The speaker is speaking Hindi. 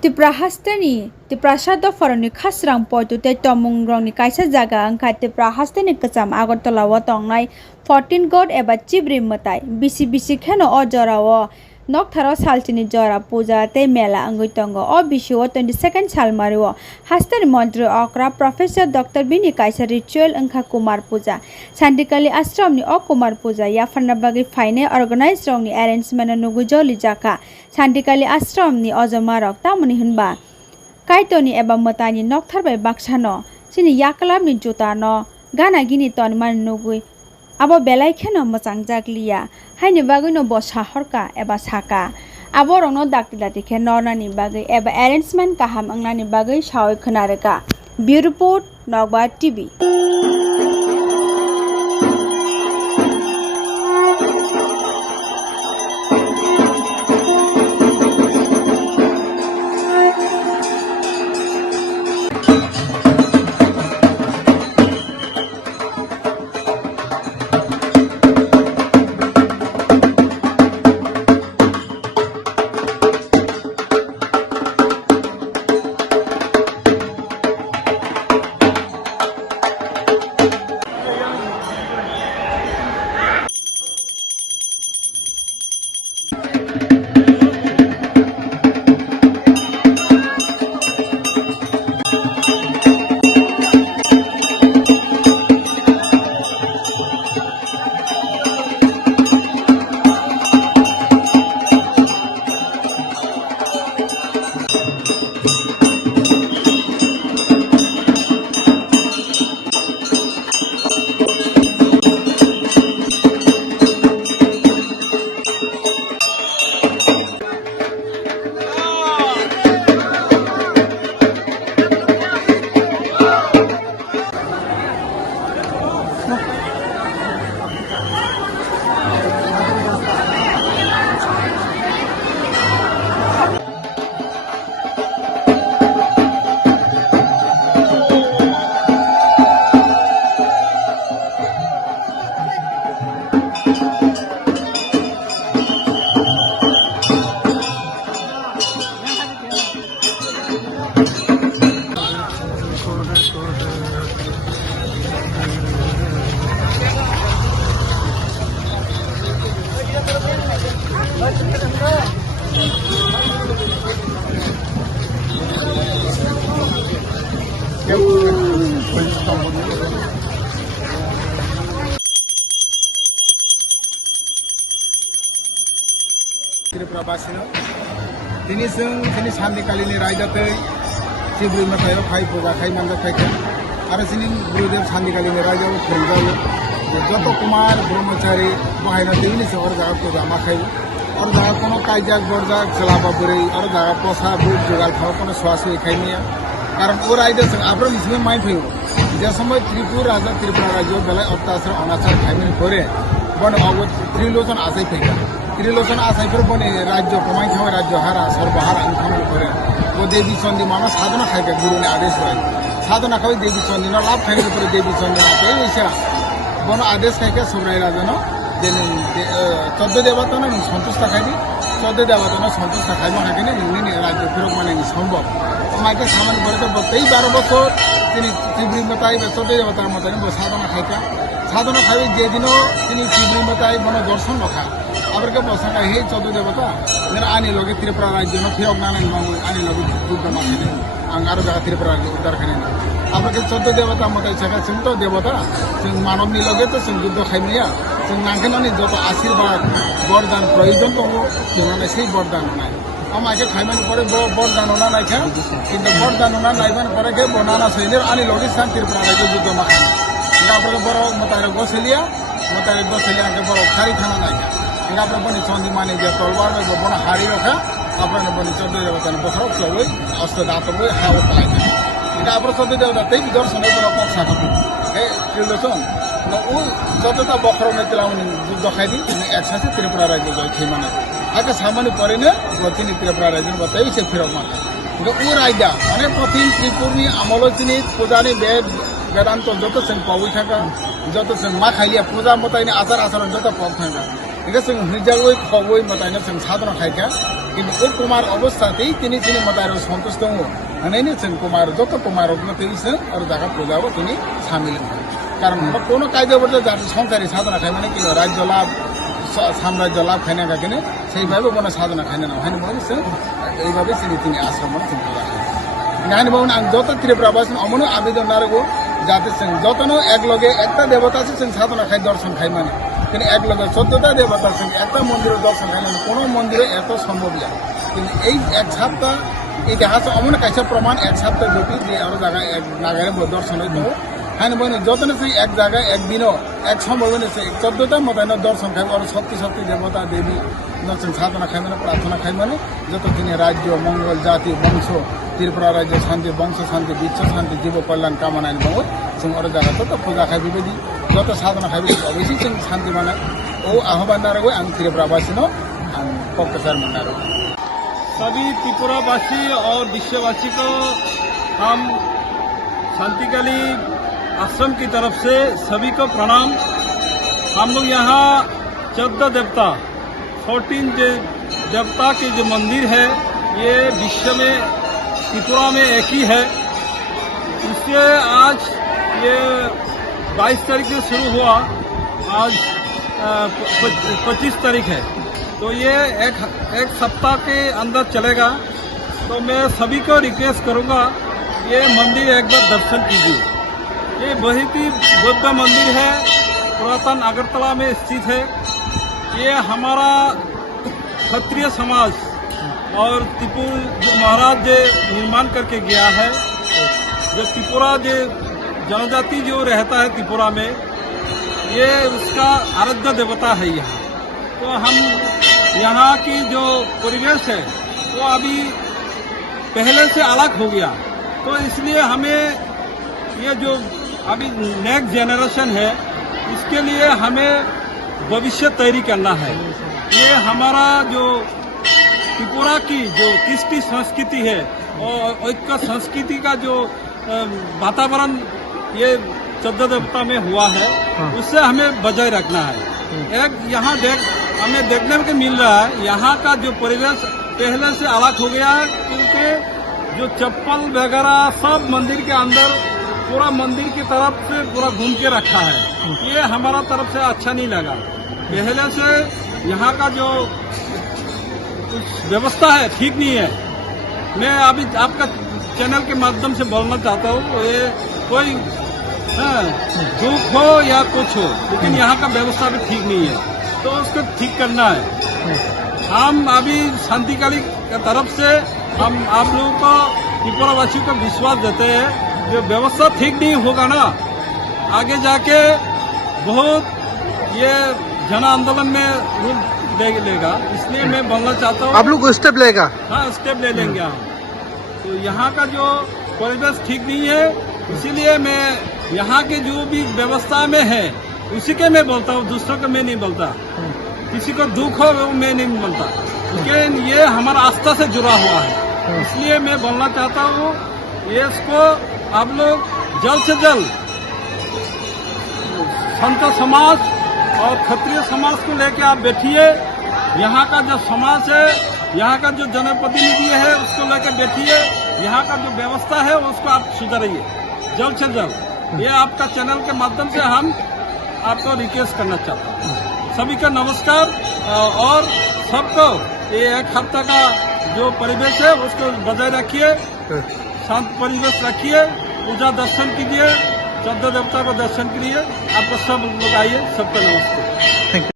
Tipra hastani, tipra shado foroni khasrang poitu te tomung rongni kaisa jaga angka tipra hastani kacham Agartala watongnai 14 god eba chibri matai bisi kheno o jorawo nok tharo salchini jora puja te mela angui tongo o bisio 22nd sal mariwo hastani mantri okra professor dr bini kaisa ritual angka kumar puja sandikali ashramni o kumar puja yafanna bagi faine organize rongni arrangement nugu joli jaka sandikali ashramni ojomarok tamani hunba kaitoni eba matani nokthar bai baksano sini yakalabni jutano gana gini tonman nugui abo belai kheno mochang jakliya haini bagino bo sahorka eba saka abo rongno daktila dikhe nornani bagai eba arrangement kaham angnani bagai sawai khonareka bureau report Nogba TV Triprabasino, sini sandi kali ini raja teh, si beri matayo kai boga kai mangga kai kan, ada sini Gurudev sandi kali ini raja berjalan, joto kumar brahmachari, bahaya teh ini seorang jaga tu jama kai, orang jaga kono kai jag borja selaba beri, orang jaga posa beri jual kau kono suasu kai ni ya, karena orang raja seng abram isme main fiu, jasa sampai Tripura raja belai otasar onasar kai ni kore, bon awat trilosan asai fiu. Trilosan asai per bone rajyo komai khawai rajyo hara sarbahara income kore o devi sondi mama sadhana khaibe guru ne ades kore sadhana khawi devi sondi no lab khaibe pore devi sondi na te isha bono ades khaike subrai rajano den 14 devata na santushta khaibi 14 devata na santushta khaiba khakene ni rajyo phirok mane ni সম্ভব আমাকে সামান করে তো 12 বছর তিনি ত্রিপুরি মতাই 14 দেবতার মতাই সাধনা খাইতা সাধনা খাইবে যেদিনও তিনি ত্রিপুরি মতাই বন দর্শন রখা আবার বসাটা হে 14 দেবতা আনি লগে ত্রিপুরা রাজ্য ফিরক নানান আনি লগে যুদ্ধ মাখানে আরো জায়গা ত্রিপুরা রাজ্য উদ্ধার খানে আবার 14 দেবতা মতাই থাকা সিং তো দেবতা সিং মানবনি লগে তো সিং যুদ্ধ খাইমিয়া সিং নাঙ্কেনানি যত আশীর্বাদ বরদান প্রয়োজন দङ जोंना সেই বরদান নাই আমাকে খাইমানি পরে বরদান না নাইখা কিন্তু বরদান না নাইবান পরে কে বনানা সৈনের আনি লগে সান ত্রিপুরা রাজ্য যুদ্ধ মাখানে তারপরে বড় মতারে গোসেলিয়া কে বড় খারি খানা নাইখা Ingapra poni chondi mane je tolbar me bona hari rakha apra ne poni chodde devata ne bosaro choi asta dato boy hawo pai ingapra chodde devata tei darshan e bona paksa ka e triloson no u jotota bokhro me tilauni juddo khaidi ni eksathe Tripura rajyo joi khimane aka samane pore ne gotini Tripura rajyo batai se phirok ma go u raja mane protin Tripurni amolotini pujani Vedanta যত sen pawai thaka যত sen ma khailia puja motai ni achar acharon joto pok thaka Ika sing hijagoi khogoi matai na sing sadhana khaika কিন্তু ও কুমার অবস্থাতেই তিনি মতার সন্তুষ্ট হনাইনি जों কুমার যত কুমার অগ্নতেই আর জায়গা পূজাও তিনি সামিল হন কারণ কোনো কাজে বলতে যার সংসারী সাধনা খাই মানে কি রাজ্য লাভ সাম্রাজ্য লাভ খাই না কিনে সেইভাবে কোনো সাধনা খাই না হয়নি বলে এইভাবে তিনি আশ্রম চিন্তা রাখেন নাইনি বাবু आं যত ত্রিপুরাবাসী অমন আবেদন নারগো যাতে जों যতন একলগে একটা দেবতা আছে जों সাধনা খাই দর্শন খাই মানে কিন্তু একলগে 14টা দেবতা আছে একটা মন্দিরের দর্শন খাই মানে কোনো মন্দিরে এত সম্ভব না কিন্তু এই এক সপ্তাহ ইতিহাস অমন কাছে প্রমাণ এক সপ্তাহ ব্যাপী যে আরো জায়গায় এক নাগারে দর্শন হইতো হ্যাঁ বলে যতন সেই এক জায়গায় একদিনও এক সম্ভব হয়েছে 14টা মতায়ন দর্শন খাই আর শক্তি শক্তি দেবতা দেবী দর্শন সাধনা খাই মানে প্রার্থনা খাই মানে যত তিনি রাজ্য মঙ্গল জাতি বংশ ত্রিপুরা রাজ্য শান্তি বংশ শান্তি বিশ্ব শান্তি জীব কল্যাণ কামনা বাবু जों और জায়গা তত পূজা খাই বেবাयदि যত সাধনা খাই অবশ্যই जों শান্তি বানায় ও আহ্বান নারগো आं ত্রিপুরাবাসীनो आं पक्केसार मनारो सभी त्रिपुरावासी और विश्ववासी को हम शांतिकाली आश्रम की तरफ से सभी को प्रणाम। हम लोग यहाँ 14 देवता 14 देवता के जो मंदिर है ये विश्व में त्रिपुरा में एक ही है। इससे आज ये 22 तारीख से शुरू हुआ, आज 25 तारीख है, तो ये एक सप्ताह के अंदर चलेगा। तो मैं सभी को रिक्वेस्ट करूँगा ये मंदिर एक बार दर्शन कीजिए। ये बहुत ही बुद्ध मंदिर है, पुरातन अगरतला में स्थित है। ये हमारा क्षत्रिय समाज और त्रिपुर जो महाराज जो निर्माण करके गया है, जो त्रिपुरा जो जनजाति जो रहता है त्रिपुरा में, ये उसका आराध्य देवता है यहाँ। तो हम यहाँ की जो परिवेश है वो अभी पहले से अलग हो गया, तो इसलिए हमें ये जो अभी नेक्स्ट जनरेशन है इसके लिए हमें भविष्य तैयारी करना है। ये हमारा जो त्रिपुरा की जो कृष्टि संस्कृति है और ऐक्य संस्कृति का जो वातावरण ये 14 देवता में हुआ है उससे हमें बजाय रखना है। एक यहाँ हमें देखने को मिल रहा है यहाँ का जो परिवेश पहले से अलग हो गया है, क्योंकि जो चप्पल वगैरह सब मंदिर के अंदर पूरा मंदिर की तरफ से पूरा घूम के रखा है। ये हमारा तरफ से अच्छा नहीं लगा। पहले से यहाँ का जो व्यवस्था है ठीक नहीं है। मैं अभी आपका चैनल के माध्यम से बोलना चाहता हूँ, ये कोई दुख हो या कुछ हो, लेकिन यहाँ का व्यवस्था भी ठीक नहीं है, तो उसको ठीक करना है। हम अभी शांतिकाली की तरफ से हम आप लोगों को त्रिपुरावासियों को विश्वास देते हैं, जो व्यवस्था ठीक नहीं होगा ना आगे जाके बहुत ये जन आंदोलन में रूप लेगा। इसलिए मैं बोलना चाहता हूँ आप लोग स्टेप लेगा। हाँ, स्टेप ले लेंगे हम। तो यहाँ का जो परिवेश ठीक नहीं है, इसीलिए मैं यहाँ के जो भी व्यवस्था में है उसी के मैं बोलता हूँ, दूसरों को मैं नहीं बोलता। किसी को दुख हो वो मैं नहीं बोलता, लेकिन ये हमारा आस्था से जुड़ा हुआ है। इसलिए मैं बोलना चाहता हूँ ये इसको आप लोग जल्द से जल्द संत समाज और क्षत्रिय समाज को लेके आप बैठिए। यहाँ का जो समाज है, यहाँ का जो जनप्रतिनिधि है उसको लेकर बैठिए। यहाँ का जो व्यवस्था है उसको आप सुधारिए जल्द से जल्द। ये आपका चैनल के माध्यम से हम आपको रिक्वेस्ट करना चाहते हैं। सभी का नमस्कार और सबको ये एक हफ्ता का जो परिवेश है उसको बजाय रखिए, शांत परिवेश रखिए, पूजा दर्शन कीजिए, 14 देवता को दर्शन कीजिए। आपको सब लोग आइए, सबको नमस्ते। Thank you.